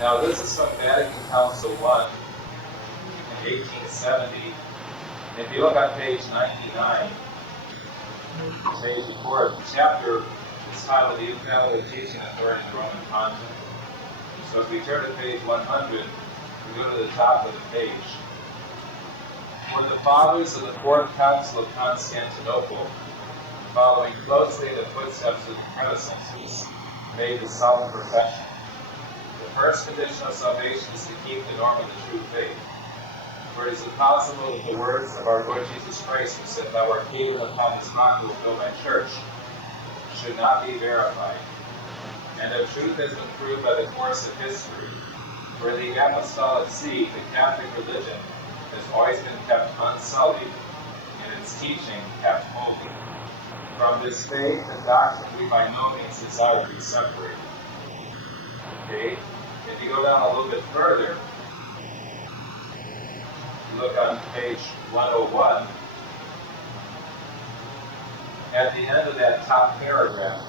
Now this is from Vatican Council I in 1870. If you look on page 99, the page before it, the chapter is titled The Infallible Teaching Authority of the Roman Pontiff. So if we turn to page 100, we go to the top of the page. When the fathers of the Fourth Council of Constantinople, following closely in the footsteps of the predecessors, made the solemn profession, the first condition of salvation is to keep the norm of the true faith. For it is impossible that the words of our Lord Jesus Christ, who said, "Thou art king upon this rock will build my church," should not be verified. And the truth has been proved by the course of history, where the apostolic see, the Catholic religion, has always been kept unsullied, and its teaching kept holy. From this faith and doctrine we by no means desire to be separated. Okay? If you go down a little bit further, you look on page 101, at the end of that top paragraph,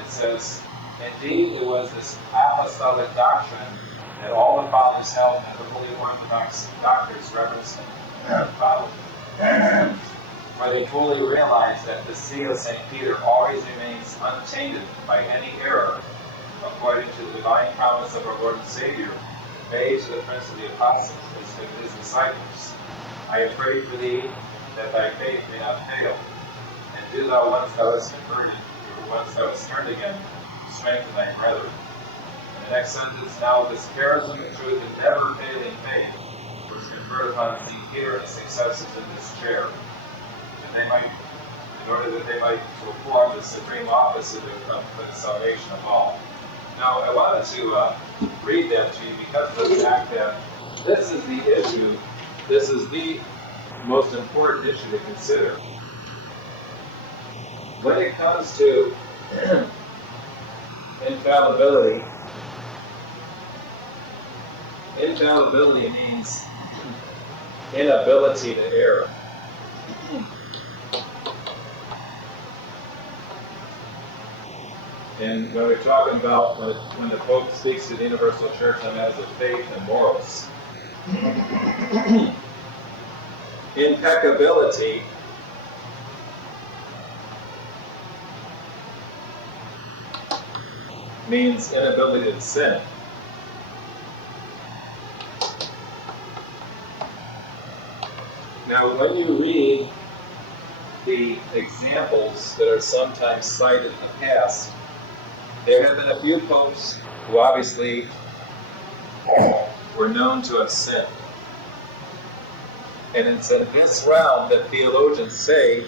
it says, "Indeed, it was this apostolic doctrine that all the fathers held and the Holy Orthodox doctors reverenced and followed, where they fully realized that the see of St. Peter always remains untainted by any error, according to the divine promise of our Lord and Savior, made to the Prince of the Apostles, his disciples. I have prayed for thee, that thy faith may not fail, and do thou once thou hast converted, or once thou hast turned again, strengthen thy brethren." And the next sentence, "Now this charism of truth and never failing faith was conferred upon St. Peter and his successors in this chair, and they might, in order that they might perform the supreme office of the salvation of all." Now, I wanted to read that to you because of the fact that this is the issue, this is the most important issue to consider. When it comes to infallibility, infallibility means inability to err. And when we're talking about when the Pope speaks to the universal church on matters of faith and morals, impeccability means inability to sin. Now, when you read the examples that are sometimes cited in the past, there have been a few popes who obviously were known to have sinned. And it's in this realm that theologians say,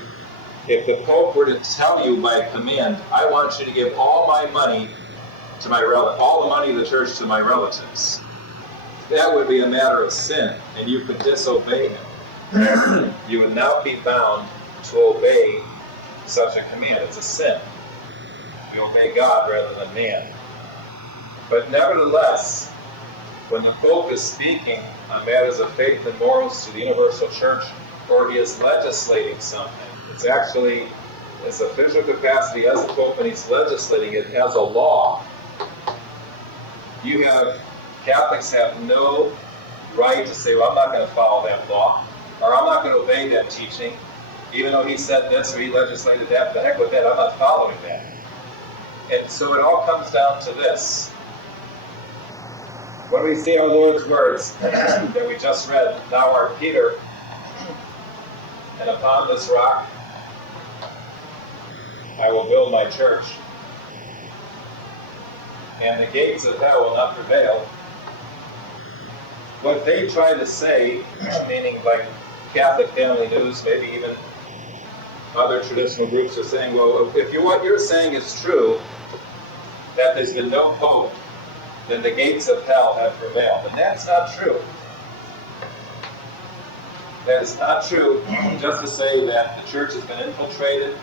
if the Pope were to tell you by command, "I want you to give all my money to my all the money of the church to my relatives," that would be a matter of sin, and you could disobey him. You would not be bound to obey such a command. It's a sin. We obey God rather than man. But nevertheless, when the Pope is speaking on matters of faith and morals to the universal church, or he is legislating something, it's actually his official capacity as a Pope, and he's legislating it as a law. Catholics have no right to say, "Well, I'm not going to follow that law," or "I'm not going to obey that teaching, even though he said this or he legislated that. The heck with that, I'm not following that." And so it all comes down to this. When we see our Lord's words that we just read, "Thou art Peter, and upon this rock I will build my church, and the gates of hell will not prevail," what they try to say, meaning like Catholic Family News, maybe even other traditional groups are saying, well, if what you're saying is true, that there's been no Pope, then the gates of hell have prevailed. And that's not true. That is not true just to say that the church has been infiltrated,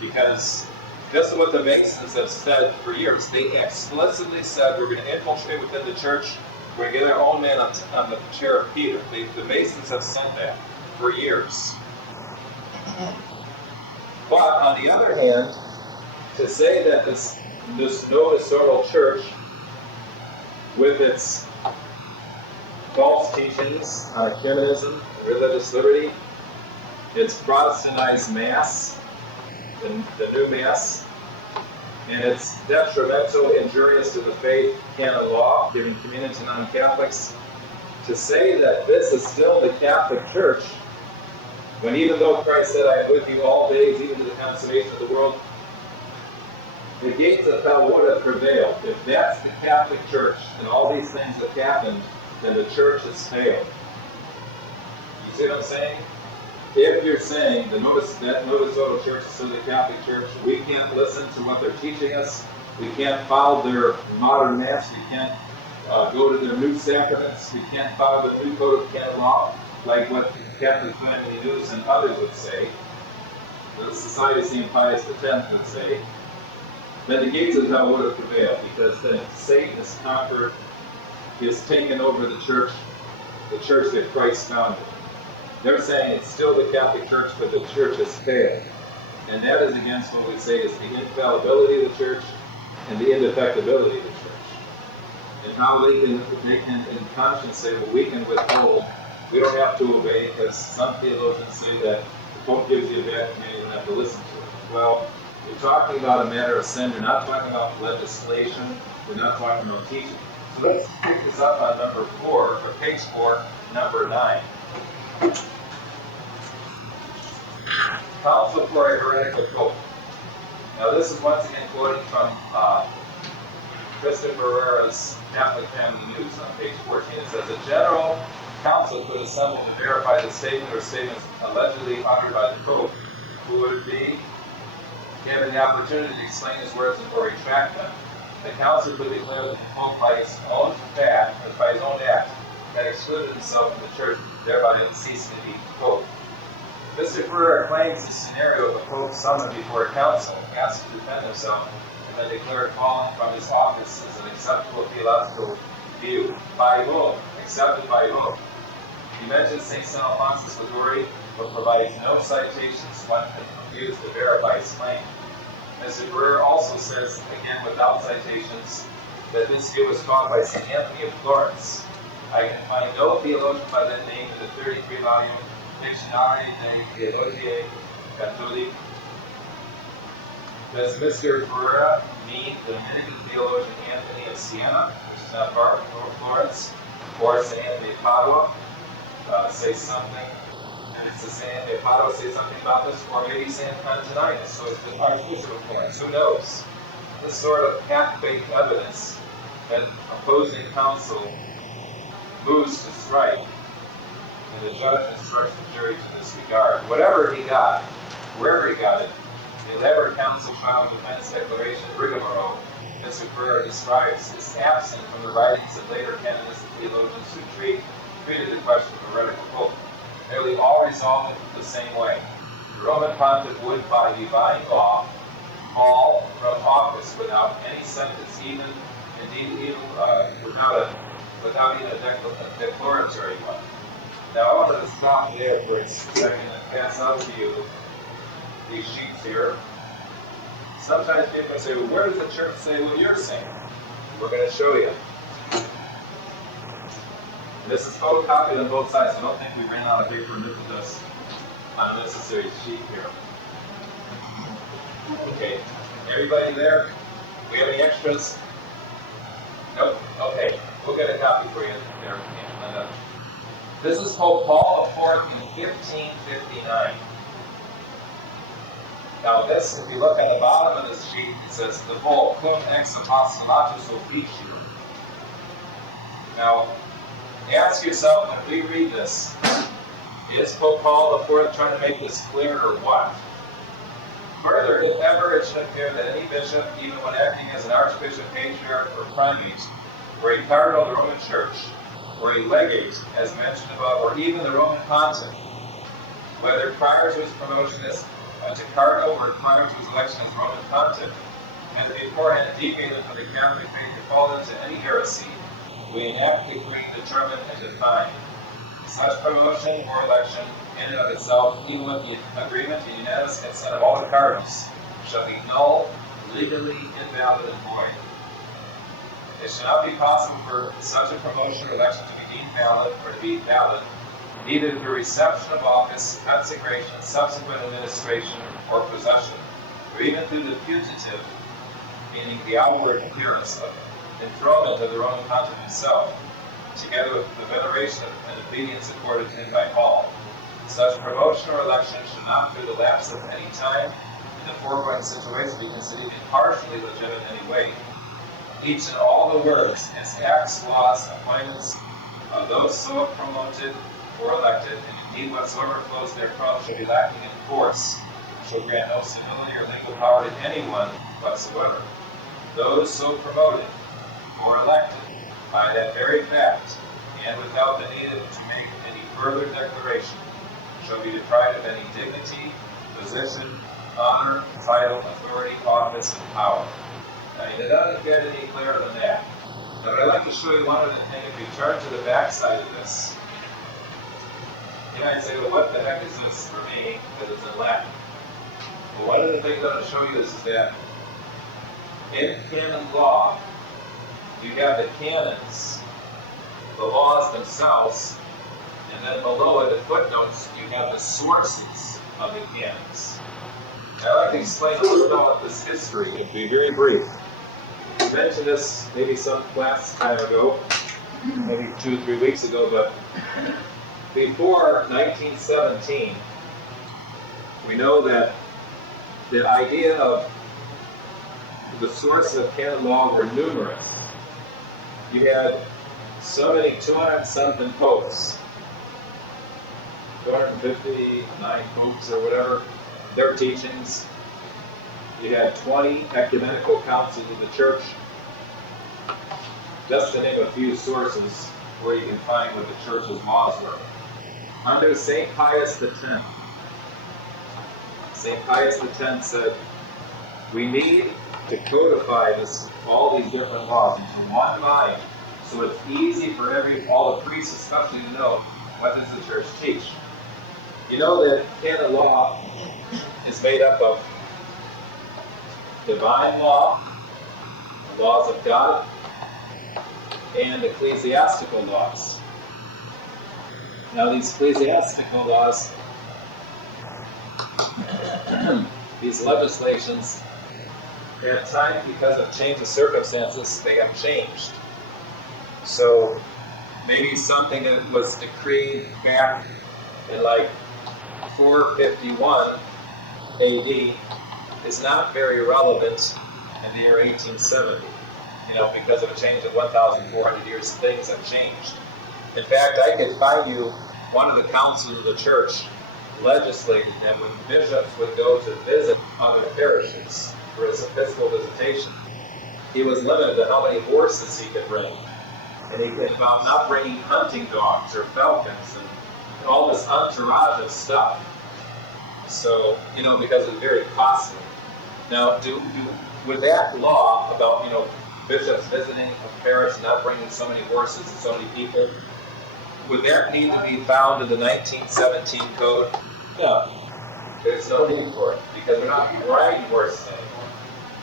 because this is what the Masons have said for years. They explicitly said, we're going to infiltrate within the church, we're going to get our own man on the chair of Peter. The Masons have said that for years. But on the other hand, to say that this noticeable church with its false teachings on ecumenism and religious liberty, its Protestantized Mass, the new Mass, and its detrimental, injurious to the faith canon law, giving communion to non-Catholics, to say that this is still the Catholic Church, when even though Christ said, I am with you all days, even to the consummation of the world, the gates of hell would have prevailed. If that's the Catholic Church, and all these things have happened, then the Church has failed. You see what I'm saying? If you're saying that notice total church is still the Catholic Church, we can't listen to what they're teaching us, we can't follow their modern mass, we can't go to their new sacraments, we can't follow the new code of canon law, like what Catholic Family News and others would say, the Society of St. Pius X would say, then the gates of hell would have prevailed, because then Satan has conquered, he has taken over the church that Christ founded. They're saying it's still the Catholic Church, but the Church has failed. And that is against what we say is the infallibility of the Church and the indefectibility of the Church. And how they can in conscience say, well, we can withhold, we don't have to obey, because some theologians say that the Pope gives you a bad command, you don't have to listen to it. Well, you're talking about a matter of sin, you're not talking about legislation, you're not talking about teaching. So let's pick this up on number 4, or page 4, number 9. Counsel for a heretical pope. Now this is once again quoting from Pivarunas' Catholic Family News on page 14. It says, a general council could assemble to verify the statement or statements allegedly uttered by the pope, who would it be given the opportunity to explain his words or retract them. The council could declare that the pope by his own act, or by his own act, had excluded himself from the church, thereby ceasing to be pope. Mr. Ferrer claims the scenario of a pope summoned before a council, asked to defend himself, and then declared fallen from his office as an acceptable theological view. By whom? Accepted by whom? He mentions St. Alphonsus Liguori, but provides no citations one can use to verify his claim. Mr. Ferrer also says, again without citations, that this view was taught by St. Anthony of Florence. I can find no theologian by that name in the 33-volume Dictionary de Theologie Catholique. Does Mr. Ferrer mean the Dominican theologian Anthony of Siena, which is not far from Florence, or St. Anthony of Padua? Say something, and it's St. Anthony of Padua say something about this, or maybe St. Antoninus, so it's the Archbishop of Florence, who knows? This sort of half-baked evidence that opposing counsel moves to strike, and the judge instructs the jury to disregard. Whatever he got, wherever he got it, the elaborate counsel trial defense declaration rigmarole, Mr. Ferrer describes is absent from the writings of later canonistic theologians who treated the question of heretical pope. Nearly all resolved it the same way. The Roman pontiff would, by divine law, fall from office without any sentence, even without even a declaratory one. Now I want to stop there for a second and pass out to you these sheets here. Sometimes people say, well, where does the church say what you're saying? We're going to show you. This is photocopied on both sides. I don't think we ran out of paper and this is just an unnecessary sheet here. Okay, everybody there? Do we have any extras? Nope. Okay, we'll get a copy for you there, Linda. This is Pope Paul IV in 1559. Now this, if you look at the bottom of this sheet, it says, the bull cum ex apostolatus officio. Now, ask yourself, when we read this, is Pope Paul IV trying to make this clear or what? Further, if ever it should appear that any bishop, even when acting as an archbishop, patriarch, or primate, or a cardinal of the Roman Church, or a legate, as mentioned above, or even the Roman pontiff, whether prior to his promotion as to cardinal or prior to his election as Roman pontiff, and beforehand deviated from the Catholic faith to fall into any heresy, we enact, decree, determine, and define. Such promotion or election, in and of itself, even with the agreement and unanimous consent of all the cardinals, shall be null, legally invalid, and void. It should not be possible for such a promotion or election to be deemed valid or to be valid, neither through reception of office, consecration, subsequent administration, or possession, or even through the putative, meaning the outward appearance of enthronement of the Roman pontiff himself, together with the veneration and obedience accorded to him by Paul. Such promotion or election should not, through the lapse of any time in the foregoing situation, be considered impartially legitimate in any way. Each and all the words, as acts, laws, appointments of those so promoted or elected, and indeed whatsoever flows therefrom, shall be lacking in force, shall grant no civility or legal power to anyone whatsoever. Those so promoted or elected by that very fact, and without the need to make any further declaration, shall be deprived of any dignity, position, honor, title, authority, office, and power. Now, it doesn't get any clearer than that. Now, but I'd like to show you one other thing. If we turn to the back side of this, you might say, well, what the heck is this for me? Because it's in Latin. Well, one of the things I'm going to show you is that in canon law, you have the canons, the laws themselves, and then below in the footnotes, you have the sources of the canons. Now, I'd like to explain a little about this history. It'll be very brief. I mentioned this maybe some class time ago, maybe 2 or 3 weeks ago, but before 1917, we know that the idea of the sources of canon law were numerous. You had so many 200-something popes, 259 popes or whatever, their teachings. You had 20 ecumenical councils of the church, just to name a few sources where you can find what the church's laws were. Under St. Pius X, St. Pius X said, we need to codify all these different laws into one volume, so it's easy for all the priests especially to know what does the church teach. You know that canon law is made up of divine law, the laws of God, and ecclesiastical laws. Now these ecclesiastical laws, these legislations, at times because of change of circumstances, they have changed. So maybe something that was decreed back in like 451 AD is not very relevant in the year 1870. Because of a change of 1,400 years, things have changed. In fact, I could find you one of the councils of the church legislated that when bishops would go to visit other parishes for his episcopal visitation, he was limited to how many horses he could bring. And he could about not bringing hunting dogs or falcons and all this entourage of stuff. So, because it's very costly. Now, with that law about, bishops visiting a parish, not bringing so many horses and so many people, would that need to be found in the 1917 code? No. There's no need for it, because we're not riding horses anymore.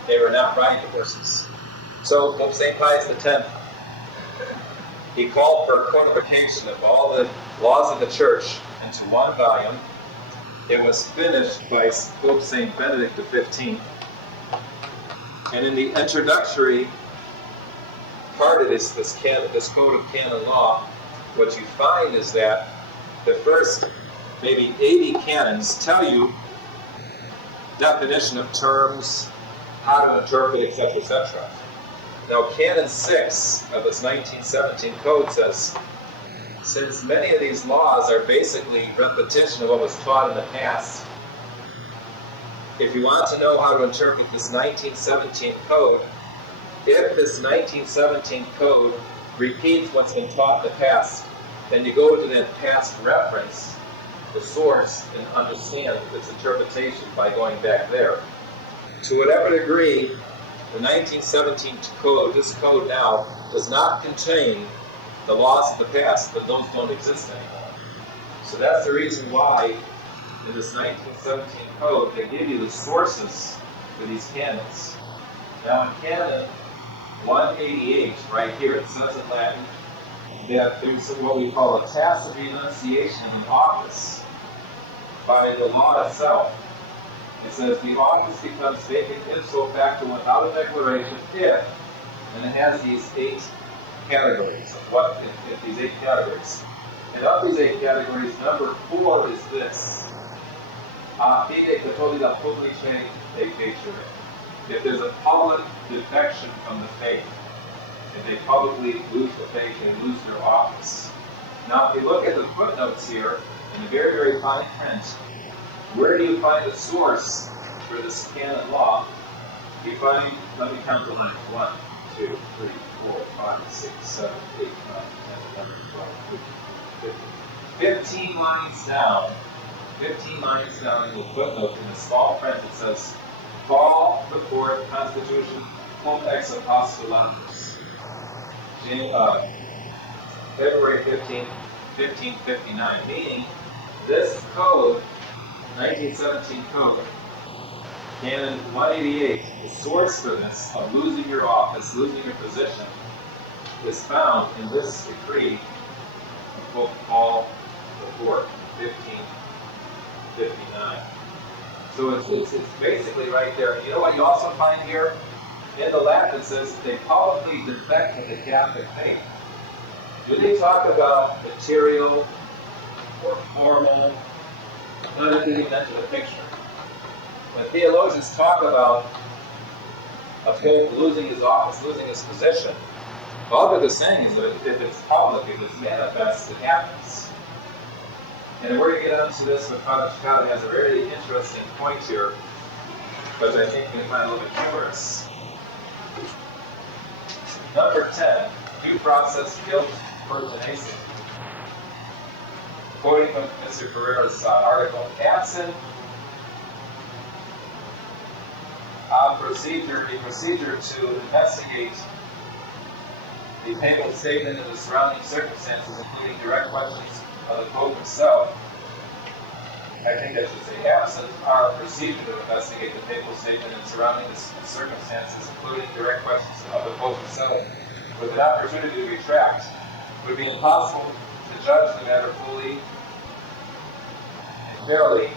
They were not riding horses. So, Pope St. Pius X, he called for codification of all the laws of the church into one volume. It was finished by Pope St. Benedict XV. And in the introductory part of this code of canon law, what you find is that the first maybe 80 canons tell you definition of terms, how to interpret, etc., etc. Now, Canon 6 of this 1917 code says, since many of these laws are basically repetition of what was taught in the past, if you want to know how to interpret this 1917 code, if this 1917 code repeats what's been taught in the past, then you go to that past reference, the source, and understand its interpretation by going back there. To whatever degree, the 1917 code, this code now, does not contain the laws of the past, but those don't exist anymore. So that's the reason why in this 1917 code, they give you the sources for these canons. Now in canon 188, right here, it says in Latin that there's what we call a tacit renunciation of office by the law itself. It says the office becomes vacant ipso facto without a declaration if, and it has these 8 categories. What if these 8 categories? And of these 8 categories, number 4 is this. Fide catholica publicae dictature. If there's a public defection from the faith, if they publicly lose the faith, they lose their office. Now, if you look at the footnotes here, in the very, very fine print, where do you find the source for this canon law? You find, let me count the lines, 1, 2, 3, 4, 5, 6, 7, 8, 9, 10, 11, 12, 13, 14, 15. 15 lines down. 15 lines down in the footnote, in the small print, it says, Paul the Fourth Constitution, cum ex apostolatus. February 15, 1559, meaning this code, 1917 code, Canon 188, the source for this, of losing your office, losing your position, is found in this decree of Pope Paul IV, 1559. So it's basically right there. You know what you also find here? In the Latin it says they publicly defect from the Catholic faith. Do they talk about material or formal? None of it mention the picture. When theologians talk about a pope losing his office, losing his position, all that they're saying is that if it's public, if it's manifest, it happens. And we're going to get onto this when Father Chicago has a very interesting point here, because I think we find a little bit humorous. Number 10, due process guilt pertinacity. Quoting from Mr. Ferrera's article, absent a procedure to investigate the papal statement and the surrounding circumstances, including direct questions of the Pope himself. I think I should say absent our procedure to investigate the papal statement and surrounding the circumstances, including direct questions of the Pope himself, with an opportunity to retract, it would be impossible to judge the matter fully and fairly.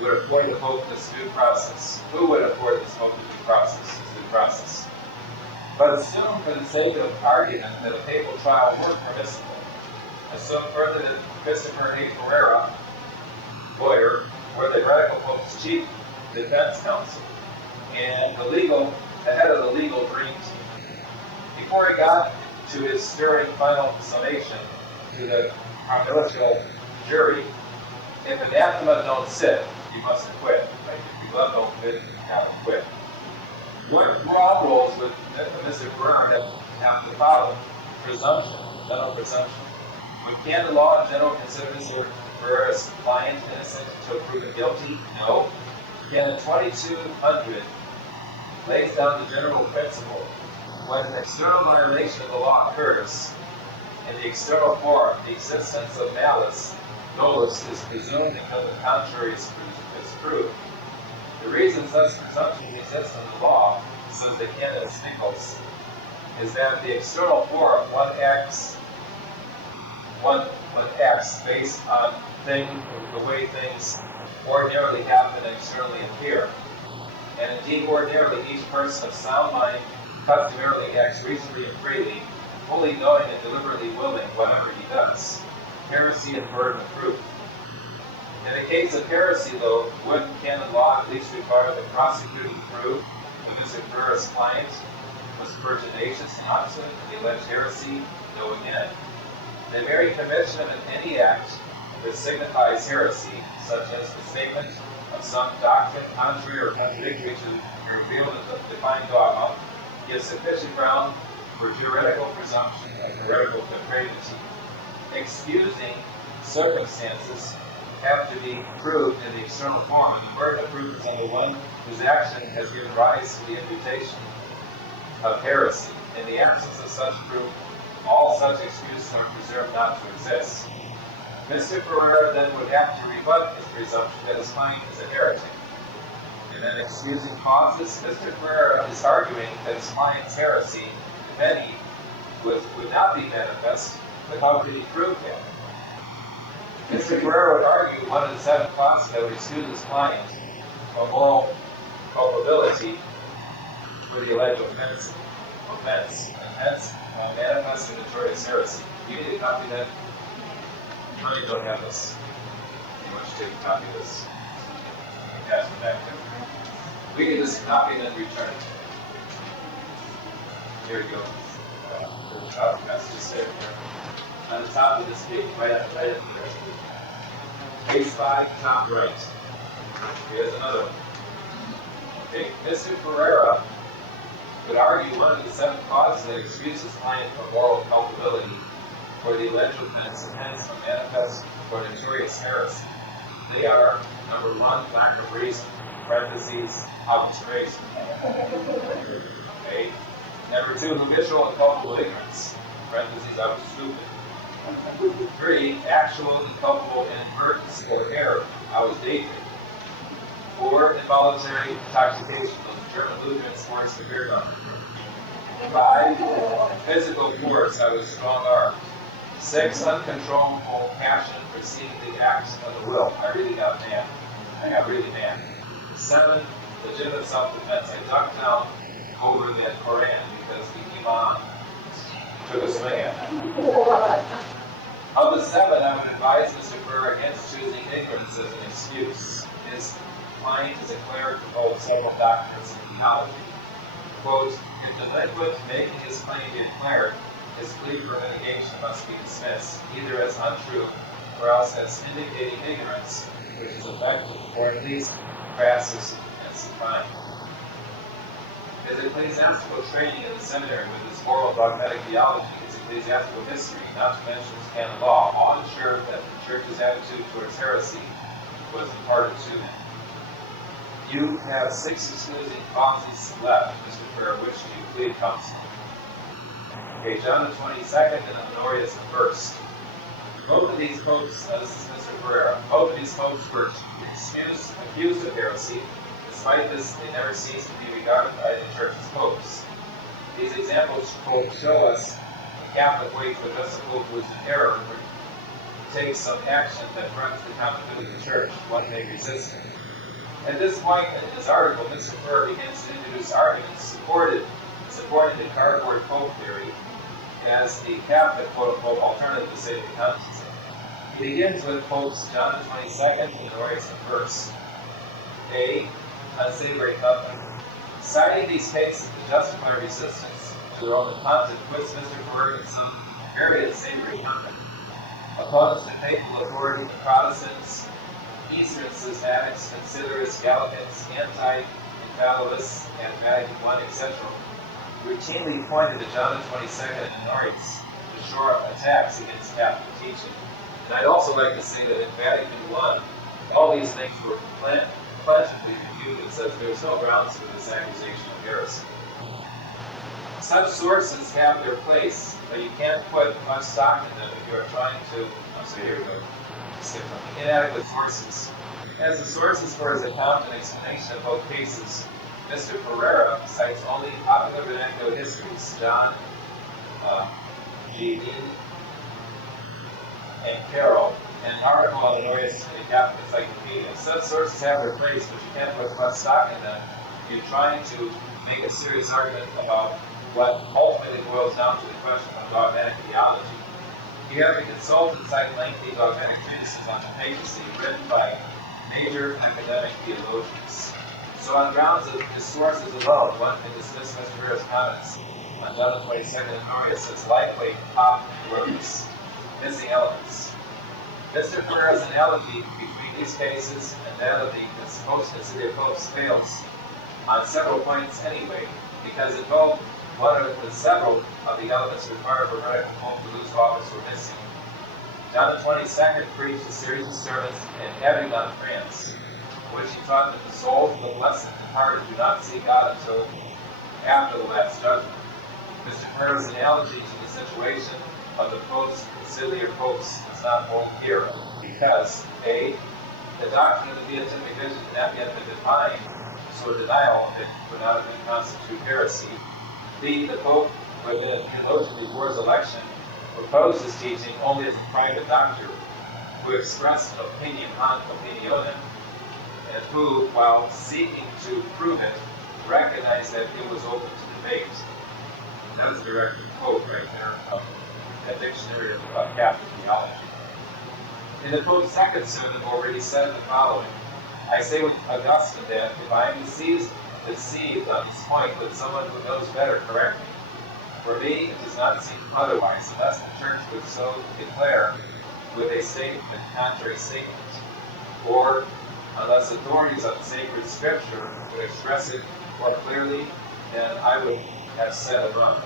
Would afford the Pope this due process. Who would afford this Pope the due process? But assume, for the sake of argument, that a papal trial were permissible. Assume further that Christopher A. Ferrera, lawyer, were the heretical Pope's chief defense counsel and the head of the legal dream team. Before he got to his stirring final summation to the military jury, if anathema don't sit, you must quit. Right? If you love don't fit, you have to quit. What broad rules would Mr. Ferrera have to follow? Presumption, general presumption. Would canon law in general consider Mr. Ferrera's client innocent until proven guilty? No. Canon 2200 lays down the general principle. When an external violation of the law occurs, in the external form, the existence of malice dolus is presumed until the contrary is proved. The reason such presumption exists in the law, says the canon Nichols, is that the external form one acts based on the way things ordinarily happen and externally appear. And indeed, ordinarily, each person of sound mind customarily acts reasonably and freely, fully knowing and deliberately willing whatever he does. Heresy and burden of proof. In the case of heresy, though, wouldn't canon law at least require the prosecutor to prove that Mr. Ferrera's client was pertinacious and obstinate in the alleged heresy? No, again. The very commission of any act that signifies heresy, such as the statement of some doctrine contrary or contradictory to the revealed and defined dogma, gives sufficient ground for juridical presumption of heretical depravity. Excusing circumstances have to be proved in the external form, and the burden of proof is on the one whose action has given rise to the imputation of heresy. In the absence of such proof, all such excuses are presumed not to exist. Mr. Ferrera then would have to rebut his presumption that his client is a heretic. And then excusing causes, Mr. Ferrera is arguing that his client's heresy many would not be manifest, but how could he prove that? Mr. Ferrer would argue one of the 7 clauses that would excuse his client from moral culpability for the alleged offense, and hence manifest and notorious heresy. You need to copy that. I don't have this. You want you to take a copy of this. Pass it back to me. We can just copy and then return it. Here we go. The top message there. On the top of this page, right at the right. Page 5, top right. Here's another one. Okay, Mr. Pereira would argue one of the 7 causes that excuse his client from moral culpability for the alleged offense and hence a manifest or notorious heresy. They are, number 1, lack of reason, parentheses, obfuscation. Okay. Number 2, habitual and culpable ignorance, parentheses, I was stupid. 3, actual and culpable inadvertence or error, I was dated. 4, involuntary intoxication, those German Lutherans more severe on. 5, physical force, I was strong-armed. 6, uncontrollable passion for seeing the acts of the will. I really got mad. I got really mad. 7, legitimate self-defense. I ducked down over that Koran because the Imam took a swing at me. Of the 7, I would advise Mr. Burr against choosing ignorance as an excuse. His client is a cleric to hold several doctrines in theology. Quote, if delinquent making his claim to be a cleric, his plea for mitigation must be dismissed, either as untrue or else as indicating ignorance, which is effective, or at least crassus and supine. His ecclesiastical training in the seminary with his moral dogmatic theology, his ecclesiastical history, not to mention his canon law, all ensured that the Church's attitude towards heresy was imparted to him. You have 6 excusing causes left, Mr. Ferrer, which do you plead counsel? Okay, John the 22nd and Honorius the 1st. Both of these popes, this is Mr. Ferreira, both of these popes were accused of heresy. Despite this, they never ceased to be regarded by the Church as popes. These examples show us the Catholic way to adjust a pope who is in error or takes some action that threatens the continuity of the Church. One may resist it. At this point in his article, Mr. Ferrer begins to introduce arguments supporting the cardboard pope theory as the Catholic quote-unquote alternative to saving conscience. He begins with Popes John the 22nd and Honorius the 1st. A. Unsavory covenant. Citing these cases to justify resistance to the Roman pontiff puts Mr. Ferrer in some very unsavory company. Opponents to papal authority, the Protestants, Eastern schismatics, considerist, Gallicans, anti-infallibilists, and Vatican I, etc., routinely pointed to John the 22nd and Honorius to shore up attacks against Catholic teaching. And I'd also like to say that in Vatican I, all these things were plentifully reviewed and says there's no grounds for this accusation of heresy. Such sources have their place, but you can't put much stock in them if you are trying to, here we go, skip something, inadequate sources. As the sources for his account and explanation of both cases, Mr. Pereira cites only popular vernacular histories, John, G. Dean, and Carroll, and an article on Honorius in the Catholic Encyclopedia. Such sources have their place, but you can't put much stock in them if you're trying to make a serious argument about what ultimately boils down to the question of dogmatic theology. You have to consult and cite lengthy dogmatic treatises on the papacy written by major academic theologians. So on grounds of his sources alone, one can dismiss Mr. Ferrer's comments on John the 22nd and Honorius as lightweight pop words, missing elements. Mr. Ferrer's analogy between these cases and that of the post-conciliar popes fails on several points anyway, because in both, one of the several of the elements required for heretical pope to lose office were missing. John the 22nd preached a series of sermons in Avignon, France, in which he taught that the souls of the blessed departed do not see God until after the last judgment. Mr. Ferrer's analogy to the situation of the post-conciliar popes does not hold here, because A. the doctrine of the beatific vision had not yet been defined, so a denial of it would not have been constitute heresy. B. the Pope but the theologian before his election proposed his teaching only as a private doctor who expressed an opinion on opinionem, and who, while seeking to prove it, recognized that it was open to debate. That's a direct quote right there from that dictionary of Catholic theology. In the second synod, he said the following: I say with Augustine that if I am deceived on this point, that someone who knows better correct me. For me, it does not seem otherwise, unless the Church would so declare with a statement contrary statement, or unless authorities of sacred Scripture would express it more clearly than I would have said above.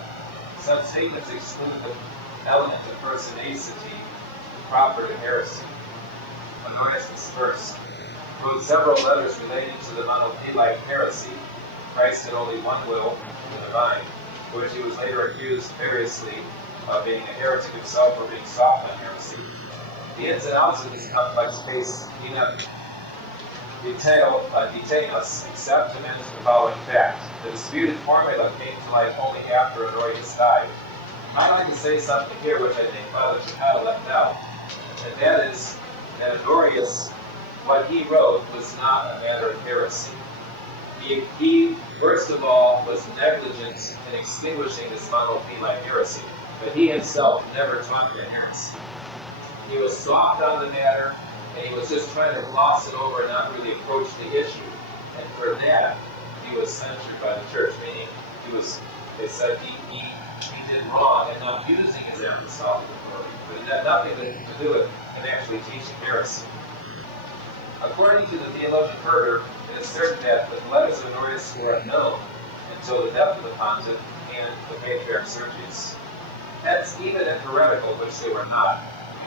Such statements exclude the element of personacity proper to heresy. Honorius I wrote several letters relating to the monophyletic heresy, Christ had only one will, the divine, for which he was later accused variously of being a heretic himself or being soft on heresy. The ins and outs of this complex case need not detain us, except to mention the following fact. The disputed formula came to light only after Honorius died. I'd like to say something here which I think Father Chicago left out, and that is that Honorius, what he wrote was not a matter of heresy. He first of all, was negligent in extinguishing this monophyletic heresy, but he himself never taught the heresy. He was soft on the matter, and he was just trying to gloss it over and not really approach the issue. And for that, he was censured by the Church, meaning they said he did wrong in not using his apostolic authority, but it had nothing to do with him actually teaching heresy. According to the theologian Herder, it is certain that the letters of Honorius were unknown until the death of the pontiff and the patriarch Sergius. Hence, even if heretical, which they were not,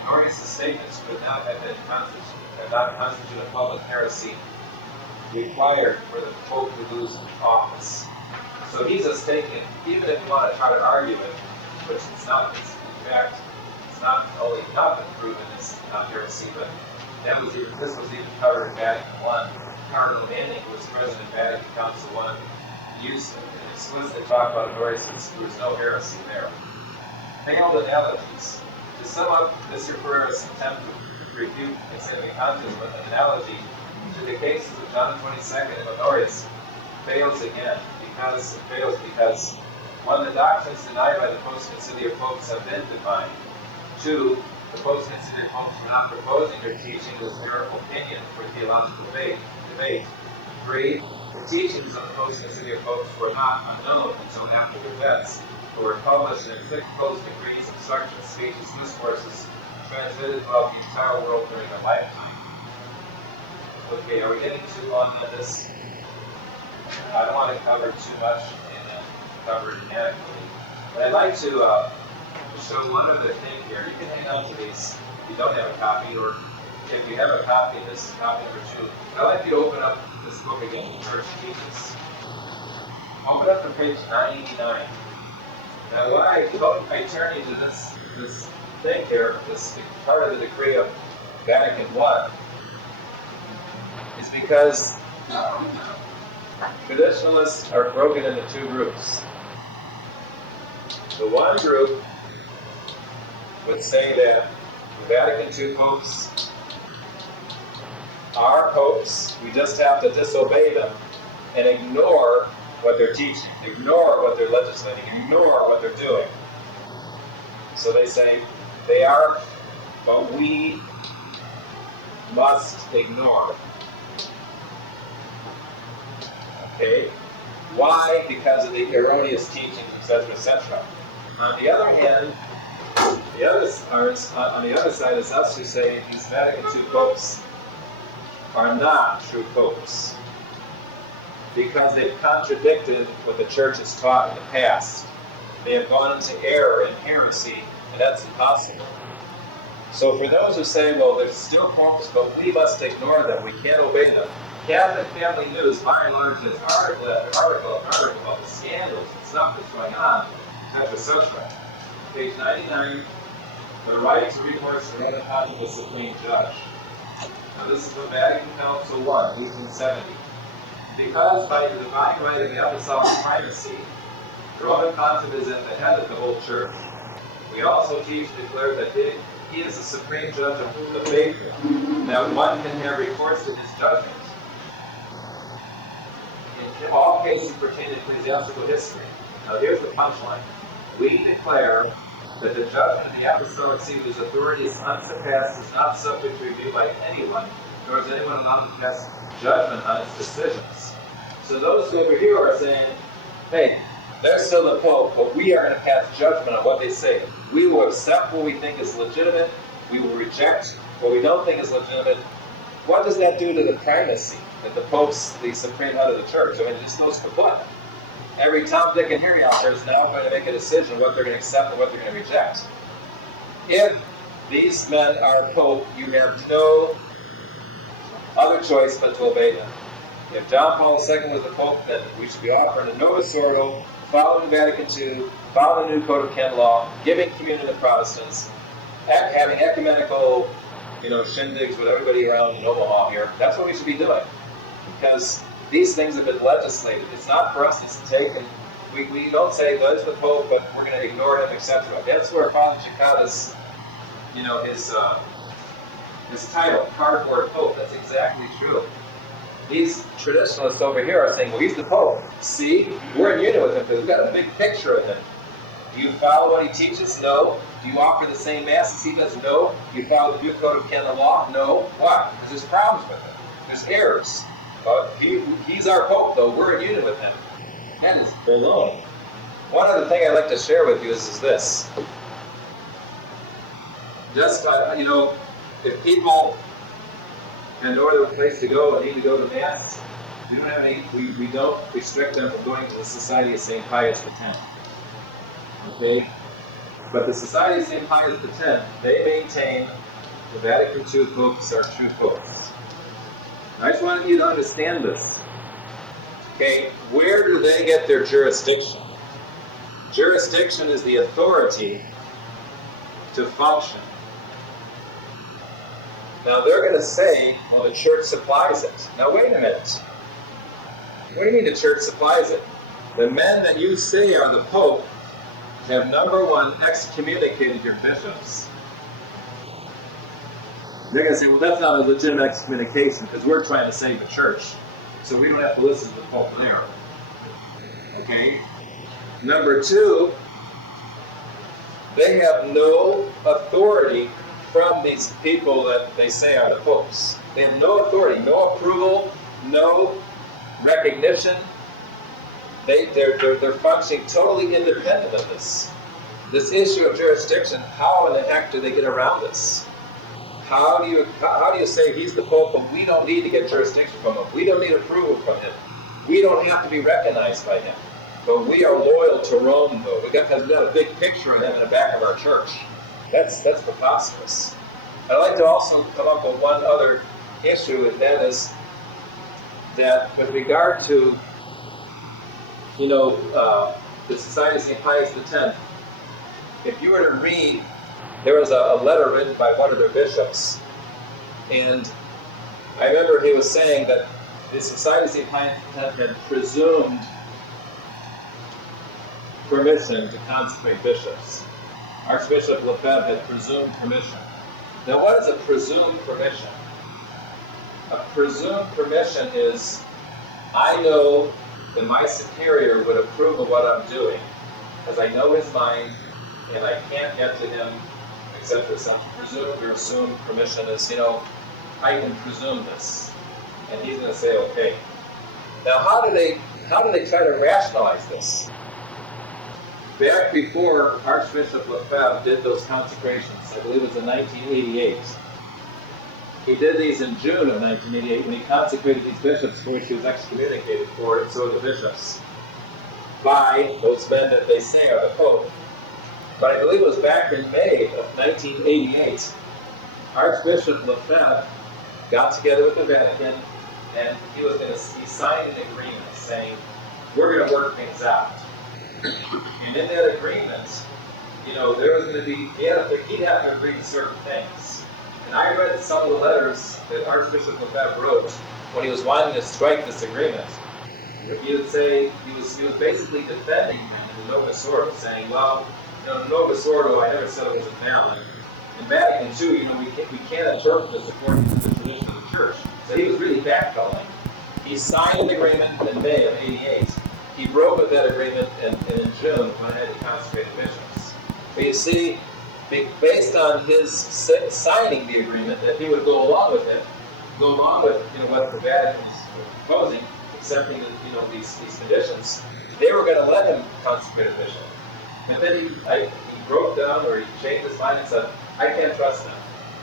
Honorius' statements could not have constituted a public heresy required for the Pope to lose office. So he's a statement, even if you want to try to argue it, which it's not. In fact, it's not only not been proven it's not heresy, but this was even covered in Vatican I. Cardinal Manning, who was president of Vatican Council I, used an explicit talk about Honorius. There was no heresy there. Failed analogies. To sum up Mr. Pereira's attempt to refute concerning Contism with an analogy to the cases of John XXII and Honorius fails again. Because one, the doctrines denied by the post-conciliar popes have been defined. Two, the post-conciliar popes were not proposing their teaching as mere opinion for theological debate. Three, the teachings of the post-conciliar popes were not unknown until after their deaths, but were published in encyclicals, decrees, instructions, speeches, discourses, transmitted throughout the entire world during their lifetime. Okay, are we getting too long on this? I don't want to cover too much and cover it inadequately. But I'd like to show one other thing here. You can hang on to these if you don't have a copy, or if you have a copy, this is a copy for you. I'd like you to open up this book again, The Church Teaches. Open up to page 99. Now, why I turn you to this thing here, this part of the decree of Vatican I, is because traditionalists are broken into two groups. The one group would say that the Vatican II popes are popes, we just have to disobey them and ignore what they're teaching, ignore what they're legislating, ignore what they're doing. So they say they are, but we must ignore. Okay? Why? Because of the erroneous teachings, etc., etc. On the other hand, on the other side is us who say these Vatican II popes are not true popes because they've contradicted what the Church has taught in the past. They have gone into error and heresy, and that's impossible. So for those who say, well, there's still popes, but we must ignore them, we can't obey them, Catholic Family News, by and large, is article about the scandals and stuff that's going on, etc., etc. Page 99, the right to recourse to the Supreme Judge. Now this is from Vatican Council I, 1870. Because by the divine right of the apostolic primacy, The Roman Pontiff is at the head of the whole church. We also teach and declare that he is the supreme judge of the faithful, that one can have recourse to his judgment. In all cases pertaining to ecclesiastical history. Now here's the punchline. We declare that the judgment of the apostolic see whose authority is unsurpassed, is not subject to review by anyone, nor is anyone allowed to pass judgment on its decisions. So those over here are saying, hey, they're still the Pope, but we are going to pass judgment on what they say. We will accept what we think is legitimate. We will reject what we don't think is legitimate. What does that do to the primacy that the Pope's the supreme head of the church? I mean, it just goes kaput. Every Tom, Dick, and Harry out there is now going to make a decision what they're going to accept and what they're going to reject. If these men are Pope, you have no other choice but to obey them. If John Paul II was the Pope, then we should be offering a Novus Ordo, following Vatican II, following the new Code of Canon Law, giving communion to Protestants, having ecumenical, shindigs with everybody around in Omaha here. That's what we should be doing. Because these things have been legislated. It's not for us to take and we don't say, well, it's the Pope, but we're going to ignore him, etc. That's where Father Chicada's, his title, Cardboard Pope, that's exactly true. These traditionalists over here are saying, well, he's the Pope. See, we're in union with him because we've got a big picture of him. Do you follow what he teaches? No. Do you offer the same Mass as he does? No. Do you follow the new Code of Canon Law? No. Why? Because there's problems with him. There's errors. He's our Pope, though. We're in union with him. That is baloney. One other thing I'd like to share with you is this. Just, if people have no other place to go and need to go to Mass, we don't restrict them from going to the Society of St. Pius X. Okay? But the Society of St. Pius X, they maintain the Vatican II popes are true popes. I just want you to understand this. Okay, where do they get their jurisdiction? Jurisdiction is the authority to function. Now they're going to say, well, the church supplies it. Now wait a minute. What do you mean the church supplies it? The men that you say are the Pope have, number one, excommunicated your bishops. They're going to say, well, that's not a legitimate excommunication because we're trying to save the church. So we don't have to listen to the Pope there. Okay? Number two, they have no authority from these people that they say are the popes. They have no authority, no approval, no recognition. They're functioning totally independent of this. This issue of jurisdiction, how in the heck do they get around this? How do you say he's the Pope, but we don't need to get jurisdiction from him? We don't need approval from him. We don't have to be recognized by him. But we are loyal to Rome, though. We've got a big picture of him in the back of our church. That's preposterous. I'd like to also come up with one other issue, and that is that with regard to, the Society of St. Pius X, if you were to read, there was a letter written by one of their bishops, and I remember he was saying that the Society of St. Pius X had presumed permission to consecrate bishops. Archbishop Lefebvre had presumed permission. Now, what is a presumed permission? A presumed permission is, I know that my superior would approve of what I'm doing, because I know his mind, and I can't get to him except for some presumed or assumed permission is, I can presume this. And he's going to say, okay. Now, how do they try to rationalize this? Back before Archbishop Lefebvre did those consecrations, I believe it was in 1988. He did these in June of 1988 when he consecrated these bishops for which he was excommunicated for, and so the bishops, by those men that they say are the Pope. But I believe it was back in May of 1988, Archbishop Lefebvre got together with the Vatican, and he signed an agreement saying, we're going to work things out. And in that agreement, there was going to be, he'd have to agree to certain things. And I read some of the letters that Archbishop Lefebvre wrote when he was wanting to strike this agreement. He would say, he was basically defending him the Novus Ordo, saying, well, Novus Ordo, I never said it was a family. In Vatican II, we can't interpret this according to the tradition of the Church. So he was really backpedaling. He signed an agreement in May of '88. He broke with that agreement in June when I had to consecrate the bishops. But you see, based on his signing the agreement, that he would go along with it, go along with what the Vatican was proposing, accepting these conditions, they were going to let him consecrate a bishop. And then he broke down, or he changed his mind and said, I can't trust them.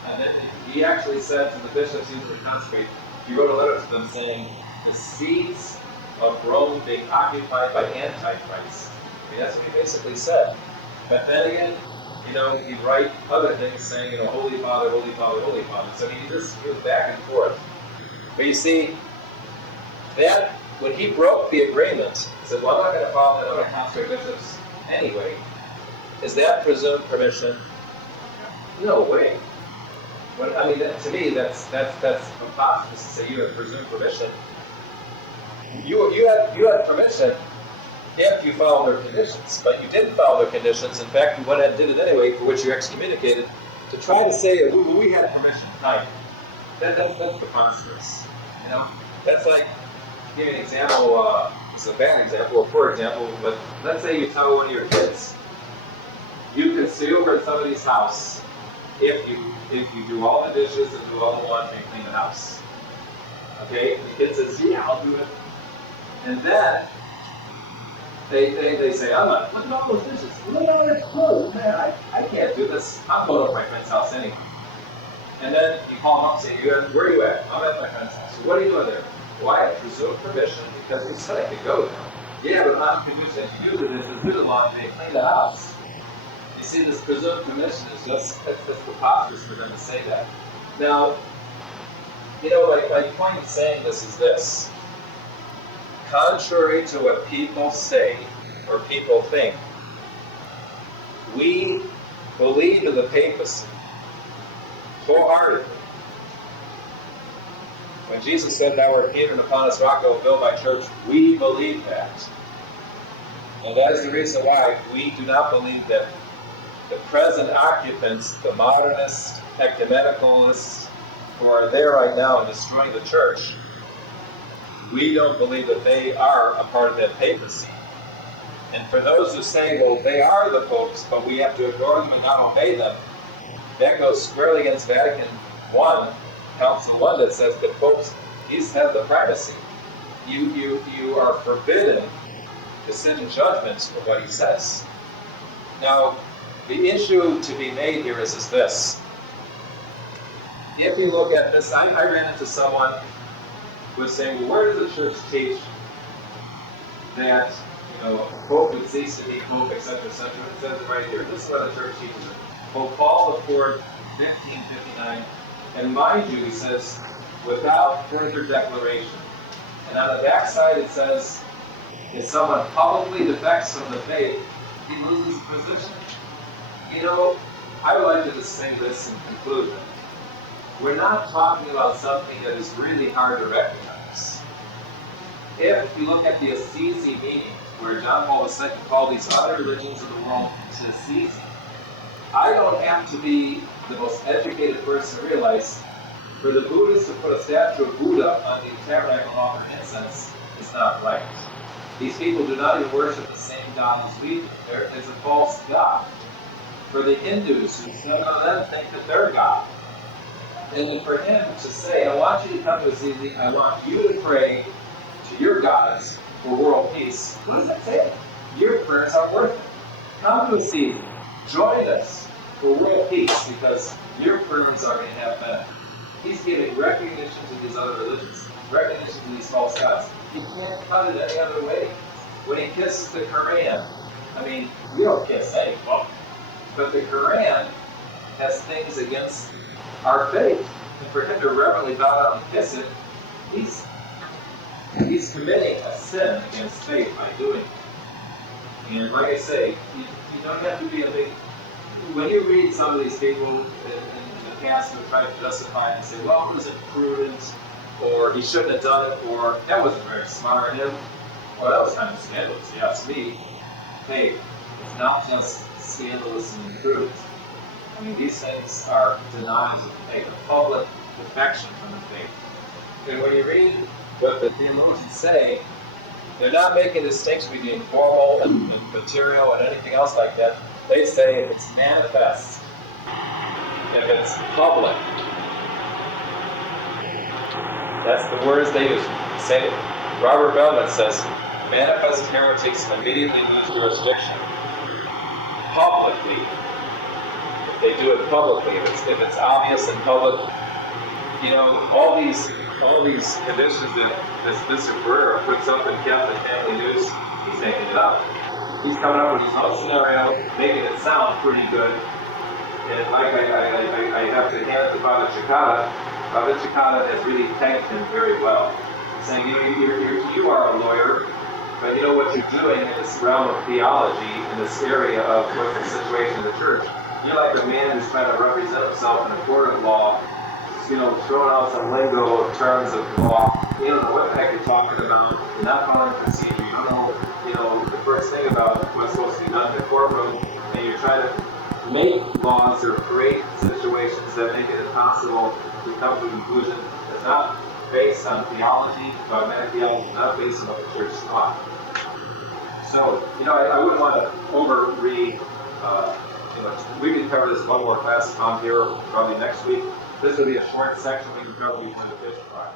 And then he actually said to the bishops he was going to consecrate, he wrote a letter to them saying, the seeds of Rome being occupied by Antichrist. I mean, that's what he basically said. But then again, he'd write other things saying, Holy Father, Holy Father, Holy Father. So he was back and forth. But you see, that when he broke the agreement, he said, well, I'm not going to follow that, I'm going to consecrate bishops anyway. Is that presumed permission? No way. To me, that's preposterous to say you have presumed permission. You had permission if you followed their conditions, but you didn't follow their conditions. In fact, you went ahead and did it anyway, for which you're excommunicated. To try to say, we had permission, right? That's preposterous. That's like, give you an example. It's a bad example, or poor example, but let's say you tell one of your kids, you can stay over at somebody's house if you do all the dishes and do all the laundry and clean the house. Okay? And the kid says, yeah, I'll do it. And then they say, I'm not, look at all those dishes. Look at all this clothes. Man, I can't do this. I'm going over my friend's house anyway. And then you call them up and say, where are you at? I'm at my friend's house. What are you doing there? Well, I have presumed permission because he said I could go there. Yeah, but I'm conditioned to do the dishes, do the laundry, and clean the house. You see, this presumed permission is that's preposterous for them to say that. Now, my point in saying this is this. Contrary to what people say or people think, we believe in the papacy wholeheartedly. When Jesus said, thou art Peter, and upon this rock I will build my church, we believe that. And that is the reason why we do not believe that the present occupants, the modernists, ecumenicalists, who are there right now and destroying the church, we don't believe that they are a part of that papacy. And for those who say, well, they are the popes, but we have to ignore them and not obey them, that goes squarely against Vatican I, Council I, that says the popes, these have the primacy. You are forbidden to sit in judgment of what he says. Now, the issue to be made here is this. If you look at this, I ran into someone who was saying, well, where does the church teach that, a pope would cease to be pope, etc., etc.? It says it right here. This is what the church teaches it. Pope Paul IV, 1559, and mind you, he says, without further declaration. And on the back side it says, if someone publicly defects from the faith, he loses his position. I would like to just say this in conclusion. We're not talking about something that is really hard to recognize. If you look at the Assisi meeting, where John Paul II called these other religions of the world to Assisi, I don't have to be the most educated person to realize for the Buddhists to put a statue of Buddha on the tabernacle and offer incense is not right. These people do not even worship the same God as we do. There is a false God. For the Hindus, who some of them think that they're God. And for him to say, I want you to come to Assisi, I want you to pray to your gods for world peace. What does that say? Your prayers are worth it. Come to Assisi, join us for world peace, because your prayers are going to have benefit. He's giving recognition to these other religions, recognition to these false gods. You can't cut it any other way. When he kisses the Quran, we don't kiss anyone, but the Quran has things against our faith. And for him to reverently bow down and kiss it, he's committing a sin against faith by doing it. And like I say, you don't have to be a big... When you read some of these people in the past who try to justify it and say, well, it was imprudent, or he shouldn't have done it, or that wasn't very smart of him, or that was kind of scandalous, if you ask me. faith. It's not just scandalous and improved. I mean, these things are denials of faith, a public defection from the faith. And when you read what the theologians say, they're not making a distinction between formal and material and anything else like that. They say if it's manifest, if it's public, that's the words they use. Say, Robert Bellman says, manifest heretics immediately lose jurisdiction. Publicly, if they do it publicly, if it's obvious in public, you know, all these conditions that this Brewer puts up in Catholic Family News, he's making it up. He's coming up with his own scenario, making it sound pretty good. And like I have to hand it to Father Cicada. Father Cicada has really tagged him very well, saying you are a lawyer, but you know what you're doing in this realm of theology, in this area of what's the situation in the church. You're like a man who's trying to represent himself in a court of law, you know, throwing out some lingo of terms of law. You don't know what the heck you're talking about. You're not following procedure. You don't know, you know, the first thing about what's supposed to be done in the courtroom, and you're trying to make laws or create situations that make it impossible to come to a conclusion that's not based on theology, dogmatic theology, not based on what the church taught. So, you know, I wouldn't want to over-read, you know, we can cover this one more class on here probably next week. This will be a short section we can cover before the 5th trial.